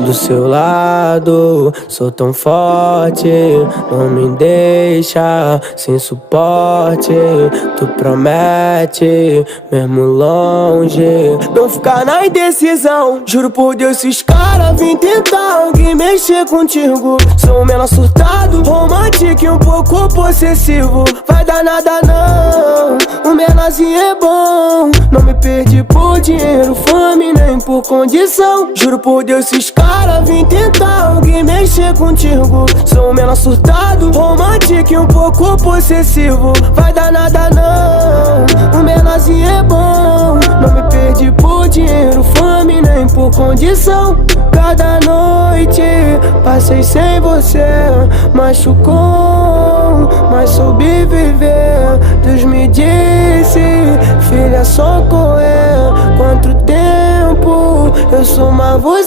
do seu lado. Sou tão forte, não me deixa sem suporte. Tu promete, mesmo longe, não ficar na indecisão. Juro por Deus, esses caras vêm tentar alguém mexer contigo. Sou um menor surtado, romântico e um pouco possessivo. Vai dar nada não, o menorzinho é bom. Não me perdi por dinheiro, fome, nem por condição. Juro por Deus, esses caras vêm tentar alguém mexer contigo. Sou um menor surtado, romântico e um pouco possessivo. Vai dar nada não, o menorzinho é bom. Não me perdi por dinheiro, fome, nem por condição. Cada noite passei sem você, machucou, mas soube viver. Deus me disse, filha, só correr. Quanto tempo eu sou mais você.